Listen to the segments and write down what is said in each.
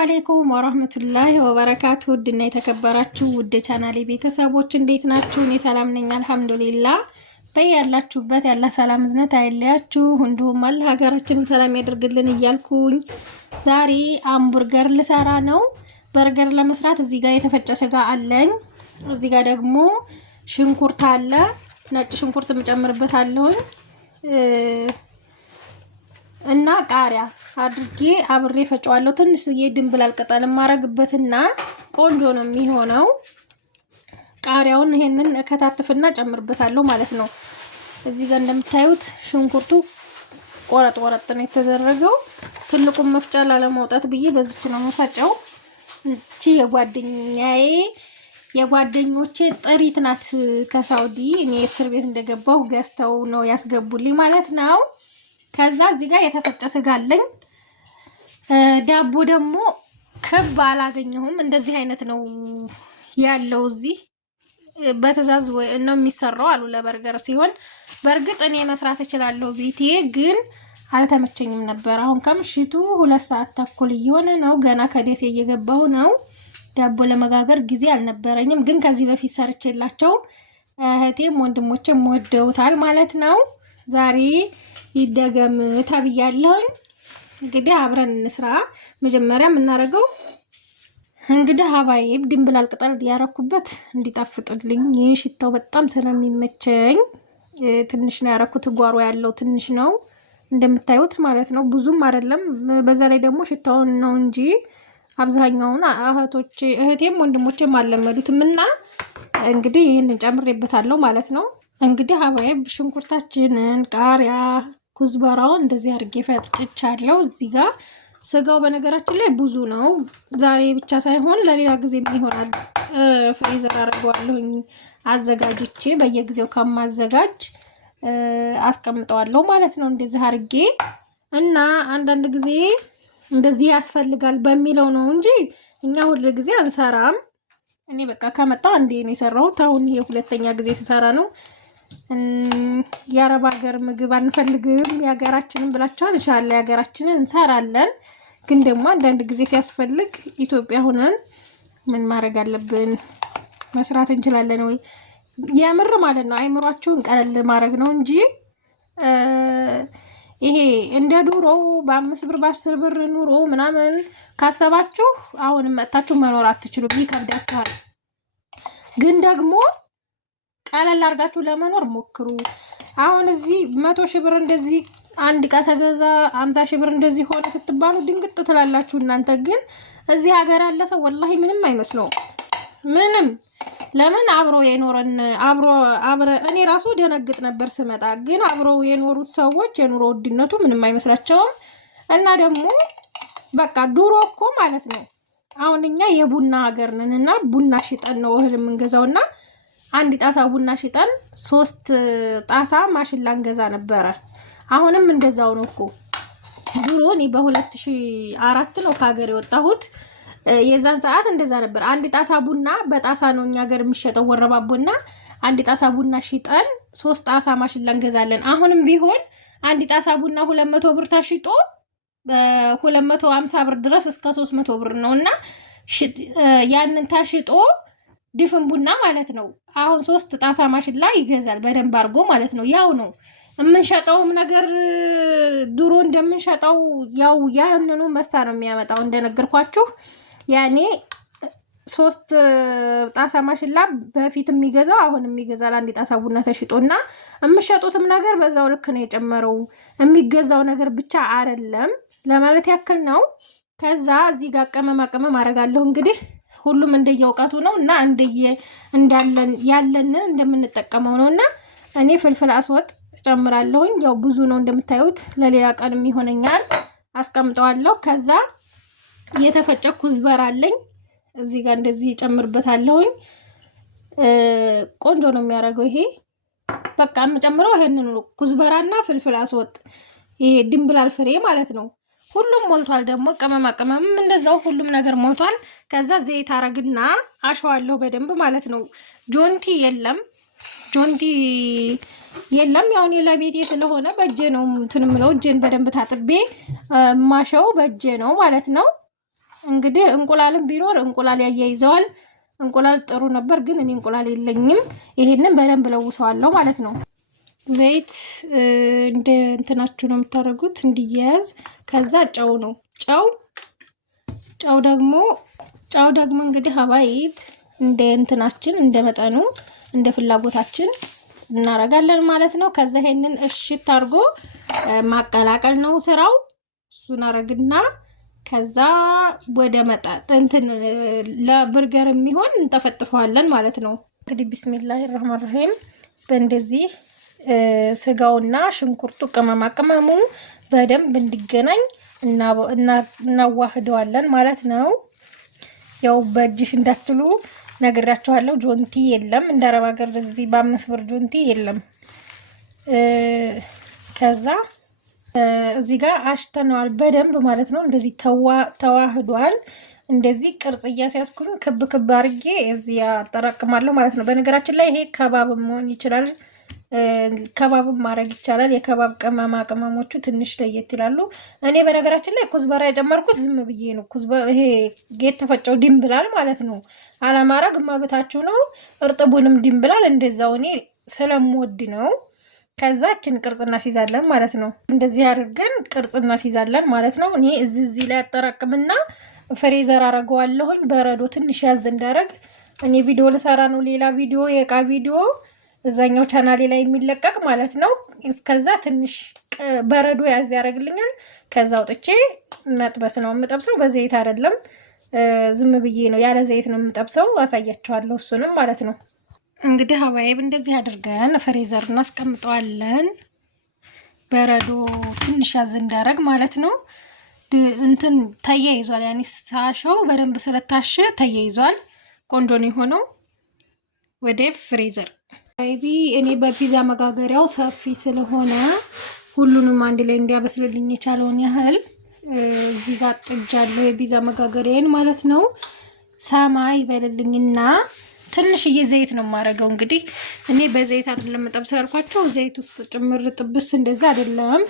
አለይኩም ወራህመቱላሂ ወበረካቱ ውድና የተከበራችሁ ውድ ቻናሌ ቤተሰቦች እንዴት ናችሁ? እኔ ሰላም ነኝ አልሐምዱሊላህ። በያላችሁበት ያለ ሰላም እዝነት አይለያችሁ፣ እንዲሁም አላህ ሀገራችንን ሰላም ያደርግልን እያልኩኝ ዛሬ አምቡርገር ልሰራ ነው። በርገር ለመስራት እዚህ ጋር የተፈጨ ስጋ አለኝ። እዚህ ጋር ደግሞ ሽንኩርት አለ፣ ነጭ ሽንኩርት የምጨምርበታለሁ እና ቃሪያ አድርጌ አብሬ ፈጫዋለሁ። ትንሽዬ ድንብላል ቅጠል ማረግበትና ቆንጆ ነው የሚሆነው። ቃሪያውን ይሄንን ከታትፍና ጨምርበታለሁ ማለት ነው። እዚህ ጋር እንደምታዩት ሽንኩርቱ ቆረጥ ነው የተደረገው። ትልቁን መፍጫ ላለማውጣት ብዬ በዚች ነው መፈጫው። እቺ የጓደኞቼ ጥሪት ናት ከሳውዲ። እኔ እስር ቤት እንደገባሁ ገዝተው ነው ያስገቡልኝ ማለት ነው። ከዛ እዚህ ጋር የተፈጨ ስጋ አለኝ። ዳቦ ደግሞ ክብ አላገኘሁም። እንደዚህ አይነት ነው ያለው። እዚህ በትዕዛዝ ነው የሚሰራው አሉ ለበርገር ሲሆን፣ በእርግጥ እኔ መስራት እችላለሁ ቤቴ፣ ግን አልተመቸኝም ነበር። አሁን ከምሽቱ 2 ሰዓት ተኩል እየሆነ ነው። ገና ከደሴ እየገባሁ ነው። ዳቦ ለመጋገር ጊዜ አልነበረኝም፣ ግን ከዚህ በፊት ሰርቼላቸው እህቴም ወንድሞቼም ወደውታል ማለት ነው። ዛሬ ይደገም ተብያለሁኝ። እንግዲህ አብረን እንስራ። መጀመሪያ የምናደርገው እንግዲህ ሀባይብ ድንብላል ቅጠል ያረኩበት እንዲጣፍጥልኝ፣ ሽታው በጣም ስለሚመቸኝ ትንሽ ነው ያረኩት። ጓሮ ያለው ትንሽ ነው እንደምታዩት ማለት ነው፣ ብዙም አይደለም። በዛ ላይ ደግሞ ሽታውን ነው እንጂ አብዛኛውን እህቴም ወንድሞቼም አልለመዱትም እና እንግዲህ ይሄንን ጨምሬበታለሁ ማለት ነው። እንግዲህ ሀባይብ ሽንኩርታችንን፣ ቃሪያ፣ ኩዝበራውን እንደዚህ አድርጌ ፈጭቻለሁ። እዚህ ጋር ስጋው በነገራችን ላይ ብዙ ነው። ዛሬ ብቻ ሳይሆን ለሌላ ጊዜም ይሆናል። ፍሪዘር አድርገዋለሁኝ አዘጋጅቼ፣ በየጊዜው ከማዘጋጅ አስቀምጠዋለሁ ማለት ነው። እንደዚህ አድርጌ እና አንዳንድ ጊዜ እንደዚህ ያስፈልጋል በሚለው ነው እንጂ እኛ ሁሉ ጊዜ አንሰራም። እኔ በቃ ከመጣው አንዴ ነው የሰራሁት። አሁን ይሄ ሁለተኛ ጊዜ ስሰራ ነው። የአረብ ሀገር ምግብ አንፈልግም የሀገራችንን ብላችኋል። ኢንሻአላህ የሀገራችንን እንሰራለን፣ ግን ደግሞ አንዳንድ ጊዜ ሲያስፈልግ ኢትዮጵያ ሆነን ምን ማድረግ አለብን? መስራት እንችላለን ወይ የምር ማለት ነው። አይምሯችሁን ቀለል ማድረግ ነው እንጂ ይሄ እንደ ዱሮ በ5 ብር በ10 ብር ኑሮ ምናምን ካሰባችሁ አሁንም መጣችሁ መኖር አትችሉም፣ ይከብዳችኋል። ግን ደግሞ ቀለል አድርጋችሁ ለመኖር ሞክሩ። አሁን እዚህ 100 ሺህ ብር እንደዚህ አንድ ዕቃ ተገዛ፣ 50 ሺህ ብር እንደዚህ ሆነ ስትባሉ ድንግጥ ትላላችሁ እናንተ። ግን እዚህ ሀገር ያለ ሰው ወላሂ ምንም አይመስለውም። ምንም ለምን አብሮ የኖረን እኔ ራሱ ደነግጥ ነበር ስመጣ። ግን አብሮ የኖሩት ሰዎች የኑሮ ውድነቱ ምንም አይመስላቸውም። እና ደግሞ በቃ ዱሮ እኮ ማለት ነው አሁን እኛ የቡና ሀገር ነን እና ቡና ሽጠን ነው እህል የምንገዛውና አንድ ጣሳ ቡና ሽጠን 3 ጣሳ ማሽላ እንገዛ ነበረ። አሁንም እንደዛው ነው እኮ። ድሮ እኔ በ2004 ነው ከሀገር የወጣሁት። የዛን ሰዓት እንደዛ ነበር። አንድ ጣሳ ቡና በጣሳ ነው እኛ ሀገር የሚሸጠው ወረባቦና፣ አንድ ጣሳ ቡና ሽጠን 3 ጣሳ ማሽላ እንገዛለን። አሁንም ቢሆን አንድ ጣሳ ቡና 200 ብር ተሽጦ በ250 ብር ድረስ እስከ 300 ብር ነውና ያንን ታሽጦ ድፍን ቡና ማለት ነው አሁን 3 ጣሳ ማሽላ ይገዛል በደንብ አድርጎ ማለት ነው። ያው ነው የምንሸጠውም ነገር ድሮ እንደምንሸጠው ያው ያንኑ መሳ ነው የሚያመጣው እንደነገርኳችሁ። ያኔ 3 ጣሳ ማሽላ በፊት የሚገዛው አሁን የሚገዛል አንድ ጣሳ ቡና ተሽጦና፣ የምትሸጡትም ነገር በዛው ልክ ነው የጨመረው። የሚገዛው ነገር ብቻ አይደለም ለማለት ያክል ነው። ከዛ እዚህ ጋር ቅመም አደርጋለሁ። እንግዲህ ሁሉም እንደየውቀቱ ነው እና ያለንን እንደምንጠቀመው ነውና እኔ ፍልፍል አስወጥ ጨምራለሁኝ። ያው ብዙ ነው እንደምታዩት፣ ለሌላ ቀንም ይሆነኛል አስቀምጠዋለሁ። ከዛ የተፈጨ ኩዝበር አለኝ እዚህ ጋር እንደዚህ ጨምርበታለሁኝ። ቆንጆ ነው የሚያደርገው ይሄ። በቃ የምጨምረው ይሄንን ኩዝበራና ፍልፍል አስወጥ፣ ይሄ ድንብላል ፍሬ ማለት ነው። ሁሉም ሞልቷል። ደግሞ ቅመምም እንደዛው ሁሉም ነገር ሞልቷል። ከዛ ዘይት አረግና አሸዋለሁ በደንብ ማለት ነው። ጆንቲ የለም ጆንቲ የለም። ያው እኔ ለቤቴ ስለሆነ በእጄ ነው እንትን የምለው። እጄን በደንብ ታጥቤ ማሸው በእጄ ነው ማለት ነው። እንግዲህ እንቁላልም ቢኖር እንቁላል ያያይዘዋል። እንቁላል ጥሩ ነበር፣ ግን እኔ እንቁላል የለኝም። ይሄንን በደንብ ለውሰዋለሁ ማለት ነው። ዘይት እንደ እንትናችሁ ነው የምታደርጉት እንዲያያዝ። ከዛ ጨው ነው ጨው ደግሞ እንግዲህ ሀባይብ እንደ እንትናችን እንደ መጠኑ እንደ ፍላጎታችን እናረጋለን ማለት ነው። ከዛ ይሄንን እሽት አድርጎ ማቀላቀል ነው ስራው። እሱን አረግና ከዛ ወደ መጣጥ እንትን ለበርገር የሚሆን እንጠፈጥፈዋለን ማለት ነው። እንግዲህ ቢስሚላሂ ረህማን ረሂም በእንደዚህ ስጋውና ሽንኩርቱ ቅመማ ቅመሙ በደንብ እንዲገናኝ እናዋህደዋለን ማለት ነው። ያው በእጅሽ እንዳትሉ ነግራችኋለሁ። ጆንቲ የለም እንደ አረብ ሀገር እዚህ በ5 ብር ጆንቲ የለም። ከዛ እዚህ ጋር አሽተነዋል በደንብ ማለት ነው። እንደዚህ ተዋህዷል። እንደዚህ ቅርጽ እያስያዝኩኝ ክብ ክብ አድርጌ እዚህ አጠራቅማለሁ ማለት ነው። በነገራችን ላይ ይሄ ከባብ መሆን ይችላል፣ ከባብም ማድረግ ይቻላል። የከባብ ቅመማ ቅመሞቹ ትንሽ ለየት ይላሉ። እኔ በነገራችን ላይ ኩዝበራ የጨመርኩት ዝም ብዬ ነው። ይሄ የተፈጨው ድንብላል ማለት ነው። አለማረግ መብታችሁ ነው። እርጥቡንም ድንብላል እንደዛው እኔ ስለምወድ ነው። ከዛችን ቅርጽ እናስይዛለን ማለት ነው። እንደዚህ አድርገን ቅርጽ እናስይዛለን ማለት ነው። እኔ እዚህ ላይ አጠራቅምና ፍሬዘር አረገዋለሁኝ በረዶ ትንሽ ያዝ እንዳረግ። እኔ ቪዲዮ ልሰራ ነው፣ ሌላ ቪዲዮ የእቃ ቪዲዮ እዛኛው ቻናሌ ላይ የሚለቀቅ ማለት ነው። እስከዛ ትንሽ በረዶ ያዝ ያደርግልኛል። ከዛ አውጥቼ መጥበስ ነው የምጠብሰው። በዘይት አይደለም፣ ዝም ብዬ ነው ያለ ዘይት ነው የምጠብሰው። አሳያችኋለሁ እሱንም ማለት ነው። እንግዲህ ሀባይብ እንደዚህ አድርገን ፍሬዘር እናስቀምጠዋለን። በረዶ ትንሽ ያዝ እንዳረግ ማለት ነው። እንትን ተያይዟል። ያኔ ሳሸው በደንብ ስለታሸ ተያይዟል። ቆንጆ ነው የሆነው። ወደ ፍሬዘር አይቢ እኔ በፒዛ መጋገሪያው ሰፊ ስለሆነ ሁሉንም አንድ ላይ እንዲያበስልልኝ የቻለውን ያህል እዚህ ጋር ጥጃለሁ የፒዛ መጋገሪያን ማለት ነው። ሰማይ ይበልልኝና ትንሽዬ ዘይት ነው የማደርገው። እንግዲህ እኔ በዘይት አይደለም መጠብሰው ያልኳቸው፣ ዘይት ውስጥ ጭምር ጥብስ እንደዛ አይደለም።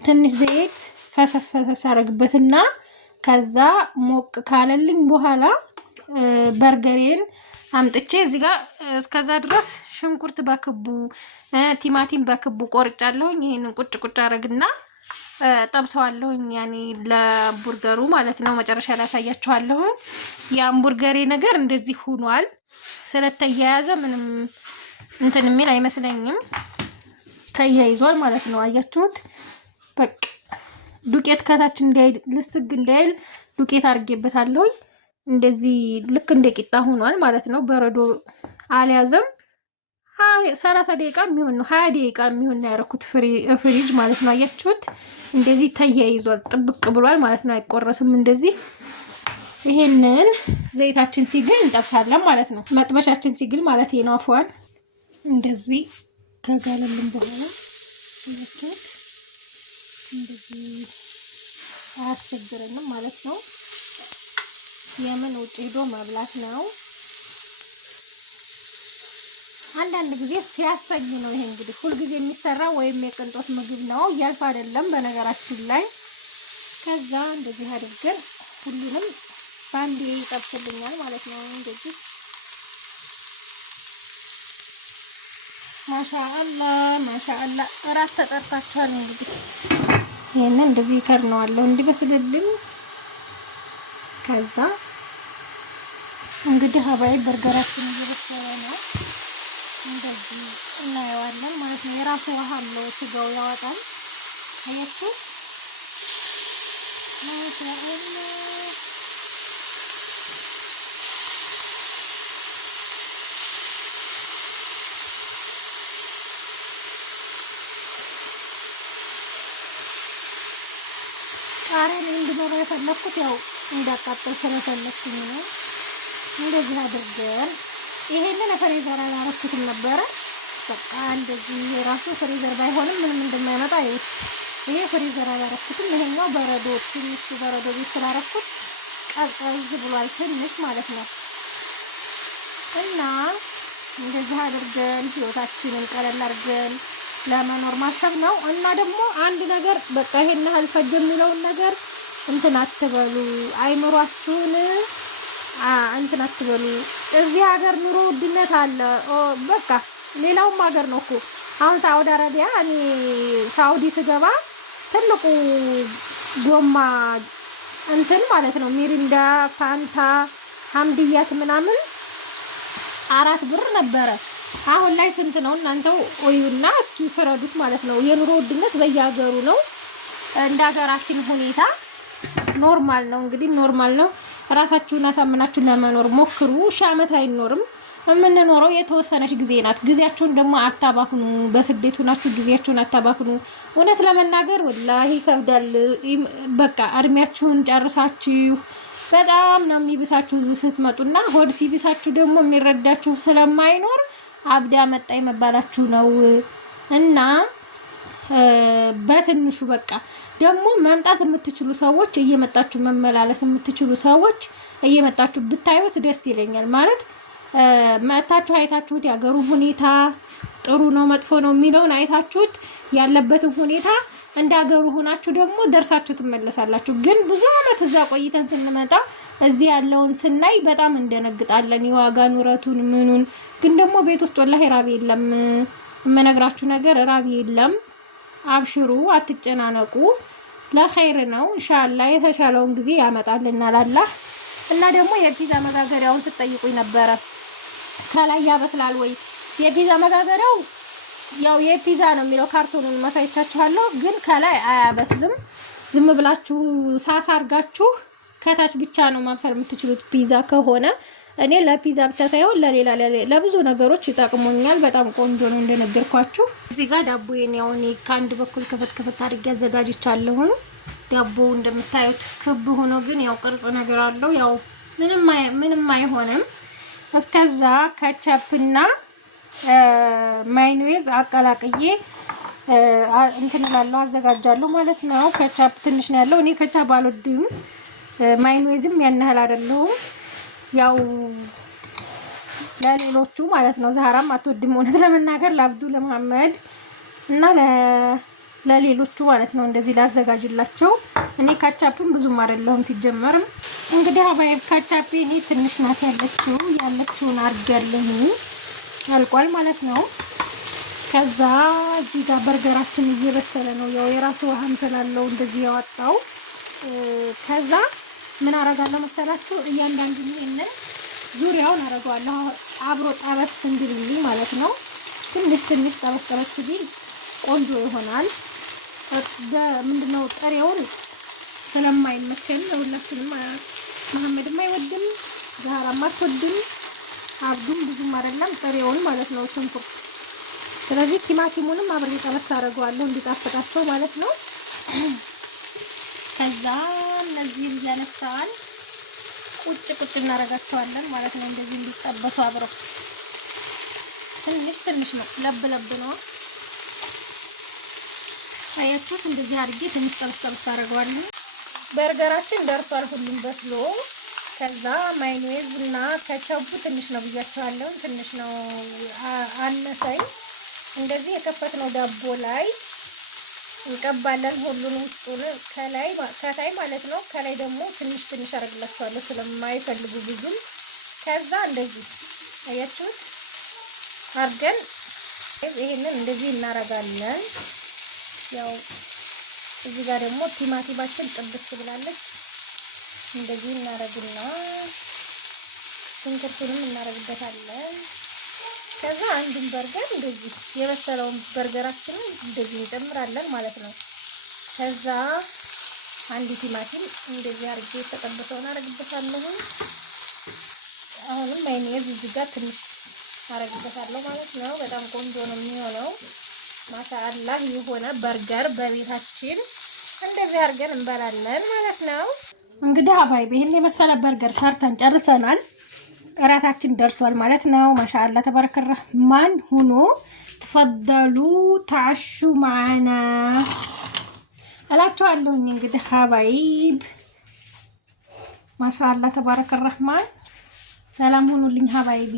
ትንሽ ዘይት ፈሰስ አደርግበትና ከዛ ሞቅ ካለልኝ በኋላ በርገሬን አምጥቼ እዚህ ጋር እስከዛ ድረስ ሽንኩርት በክቡ ቲማቲም በክቡ ቆርጫለሁኝ። ይሄንን ቁጭ አደርግና ጠብሰዋለሁኝ። ያኔ ለቡርገሩ ማለት ነው። መጨረሻ ላይ ያሳያችኋለሁ። የአምቡርገሬ ነገር እንደዚህ ሆኗል። ስለተያያዘ ምንም እንትን የሚል አይመስለኝም። ተያይዟል ማለት ነው። አያችሁት? በቃ ዱቄት ከታች እንዳይል ልስግ እንዳይል ዱቄት አድርጌበታለሁኝ። እንደዚህ ልክ እንደ ቂጣ ሆኗል ማለት ነው። በረዶ አልያዘም። 30 ደቂቃ የሚሆን ነው 20 ደቂቃ የሚሆን ነው ያደረኩት ፍሪጅ ማለት ነው። አያችሁት? እንደዚህ ተያይዟል፣ ጥብቅ ብሏል ማለት ነው። አይቆረስም እንደዚህ። ይሄንን ዘይታችን ሲግል እንጠብሳለን ማለት ነው። መጥበሻችን ሲግል ማለት ነው። አፏን እንደዚህ ከጋለልን በኋላ አያችሁት? እንደዚህ አያስቸግረንም ማለት ነው። የምን ውጭ ሄዶ መብላት ነው። አንዳንድ ጊዜ ሲያሰኝ ነው። ይሄ እንግዲህ ሁልጊዜ የሚሰራ ወይም የቅንጦት ምግብ ነው እያልኩ አይደለም በነገራችን ላይ። ከዛ እንደዚህ አድርገን ሁሉንም ባንዴ ይጠብስልኛል ማለት ነው። እንደዚህ ማሻአላ እራት ተጠርታችኋል። እንግዲህ ይሄንን እንደዚህ ከርነዋለሁ እንዲበስልልኝ። ከዛ እንግዲህ ሀባይ በርገራችን እየበሰለ ነው። እንደዚህ እናየዋለን ማለት ነው። የራሱ ውሃ አለው፣ ስጋው ያወጣል። አያችሁ? ቃሪያን እንዲኖረው የፈለኩት ያው እንዳቃጠል ስለፈለኩኝ ነው። እንደዚህ አድርገን ይሄንን ፍሬዘር አላረኩትም ነበረ። በቃ እንደዚህ የራሱ ፍሬዘር ባይሆንም ምንም እንደማይመጣ ይሄ ፍሬዘር አላረኩትም። ይሄኛው በረዶ ትንሽ በረዶ ቤት ስላረኩት ቀዝቀዝ ብሏል ትንሽ ማለት ነው። እና እንደዚህ አድርገን ህይወታችንን ቀለል አድርገን ለመኖር ማሰብ ነው። እና ደግሞ አንድ ነገር በቃ ይሄን ያህል ፈጅ የሚለውን ነገር እንትን አትበሉ፣ አይምሯችሁን እንትን አትበሉ። እዚህ ሀገር ኑሮ ውድነት አለ። በቃ ሌላውም ሀገር ነው እኮ አሁን ሳውዲ አረቢያ እኔ ሳውዲ ስገባ ትልቁ ጎማ እንትን ማለት ነው ሚሪንዳ፣ ፋንታ፣ ሀምድያት ምናምን 4 ብር ነበረ። አሁን ላይ ስንት ነው እናንተው ወዩና እስኪ ፍረዱት ማለት ነው። የኑሮ ውድነት በየሀገሩ ነው። እንደ ሀገራችን ሁኔታ ኖርማል ነው። እንግዲህ ኖርማል ነው። ራሳችሁን አሳምናችሁ ለመኖር ሞክሩ። ሺህ ዓመት አይኖርም። የምንኖረው የተወሰነች ጊዜ ናት። ጊዜያችሁን ደግሞ አታባክኑ። በስደቱ ናችሁ ጊዜያችሁን አታባክኑ። እውነት ለመናገር ወላሂ ይከብዳል። በቃ እድሜያችሁን ጨርሳችሁ በጣም ነው የሚብሳችሁ እዚህ ስትመጡና ሆድ ሲብሳችሁ ደግሞ የሚረዳችሁ ስለማይኖር አብዳ መጣይ መባላችሁ ነው። እና በትንሹ በቃ ደግሞ መምጣት የምትችሉ ሰዎች እየመጣችሁ መመላለስ የምትችሉ ሰዎች እየመጣችሁ ብታዩት ደስ ይለኛል። ማለት መታችሁ አይታችሁት ያገሩ ሁኔታ ጥሩ ነው መጥፎ ነው የሚለውን አይታችሁት ያለበትን ሁኔታ እንዳገሩ ሆናችሁ ደግሞ ደርሳችሁ ትመለሳላችሁ። ግን ብዙ አመት እዛ ቆይተን ስንመጣ እዚህ ያለውን ስናይ በጣም እንደነግጣለን። የዋጋ ኑረቱን ምኑን። ግን ደግሞ ቤት ውስጥ ወላሂ ራብ የለም። የምነግራችሁ ነገር ራብ የለም። አብሽሩ፣ አትጨናነቁ። ለኸይር ነው። ኢንሻአላህ የተሻለውን ጊዜ ያመጣልናል አላህ። እና ደግሞ የፒዛ መጋገሪያውን ስትጠይቁኝ ነበረ ከላይ ያበስላል ወይ? የፒዛ መጋገሪያው ያው የፒዛ ነው የሚለው ካርቶኑን ማሳይቻችኋለሁ። ግን ከላይ አያበስልም። ዝም ብላችሁ ሳሳ አርጋችሁ ከታች ብቻ ነው ማብሰል የምትችሉት ፒዛ ከሆነ። እኔ ለፒዛ ብቻ ሳይሆን ለሌላ ለብዙ ነገሮች ይጠቅሙኛል። በጣም ቆንጆ ነው እንደነገርኳችሁ። እዚህ ጋር ዳቦዬን ያው እኔ ከአንድ በኩል ከፈት አድርጌ አዘጋጅቻለሁ። ዳቦው እንደምታዩት ክብ ሆኖ ግን ያው ቅርጽ ነገር አለው። ያው ምንም አይሆንም። እስከዛ ከቻፕና ማይኖዝ አቀላቅዬ እንትን እላለሁ አዘጋጃለሁ ማለት ነው። ከቻፕ ትንሽ ነው ያለው። እኔ ከቻፕ አልወድም። ማይኖዝም ያን ያህል አይደለሁም። ያው ለሌሎቹ ማለት ነው። ዛህራም አትወድም እውነት ለመናገር ለአብዱ ለመሐመድ እና ለሌሎቹ ማለት ነው። እንደዚህ ላዘጋጅላቸው። እኔ ካቻፕም ብዙም አይደለሁም ሲጀመርም። እንግዲህ አባይ ካቻፕ እኔ ትንሽ ናት ያለችውን አድርጋለሁ አልቋል ማለት ነው። ከዛ እዚህ ጋር በርገራችን እየበሰለ ነው። ያው የራሱ ውሃም ስላለው እንደዚህ ያወጣው። ከዛ ምን አረጋለሁ መሰላችሁ? እያንዳንዱ ይሄንን ዙሪያውን አረጋለሁ አብሮ ጠበስ እንዲልልኝ ማለት ነው። ትንሽ ጠበስ ቢል ቆንጆ ይሆናል። ምንድነው ጥሬውን ስለማይመቸን ለሁላችንም መሐመድም አይወድም፣ ዛህራም አትወድም፣ አብዱም ብዙም አይደለም ጥሬውን ማለት ነው ሽንኩርት። ስለዚህ ቲማቲሙንም አብሬ ጠበስ አደርገዋለሁ እንዲጣፍጣቸው ማለት ነው። ከዛ እነዚህ እያነሳን ቁጭ እናረጋቸዋለን ማለት ነው። እንደዚህ እንዲጠበሱ አብረው ትንሽ ነው ለብ ነው። አያችሁት? እንደዚህ አድርጌ ትንሽ ጠበስ አደርገዋለሁ። በርገራችን ደርሷል ሁሉም በስሎ። ከዛ ማይኖዝ እና ከቻፑ ትንሽ ነው ብያቸዋለሁ። ትንሽ ነው አነሰኝ። እንደዚህ የከፈትነው ዳቦ ላይ እንቀባለን ሁሉንም ውስጡን ከታይ ማለት ነው። ከላይ ደግሞ ትንሽ አደርግላችኋለሁ ስለማይፈልጉ ብዙም። ከዛ እንደዚህ አያችሁት አድርገን ይሄንን እንደዚህ እናረጋለን። ያው እዚህ ጋር ደግሞ ቲማቲማችን ጥብስ ብላለች። እንደዚህ እናረግና ሽንኩርቱንም እናረግበታለን። ከዛ አንዱን በርገር እንደዚህ የበሰለውን በርገራችንን እንደዚህ እንጨምራለን ማለት ነው። ከዛ አንድ ቲማቲም እንደዚህ አድርጌ ተጠብሰውን አረግበታለሁ። አሁንም ማይኔዝ እዚህ ጋር ትንሽ አረግበታለሁ ማለት ነው። በጣም ቆንጆ ነው የሚሆነው። ማሻአላህ የሆነ በርገር በቤታችን እንደዚህ አድርገን እንበላለን ማለት ነው። እንግዲህ አባይቤ ይሄን የመሰለ በርገር ሰርተን ጨርሰናል። እራታችን ደርሷል ማለት ነው። ማሻአላህ ተባረከ ረህማን ሁኖ ተፈደሉ ታሹ ማዕና እላችኋለሁኝ። እንግዲህ ሀባይብ ማሻአላህ ተባረከ ረህማን ሰላም ሁኑልኝ ሀባይቢ።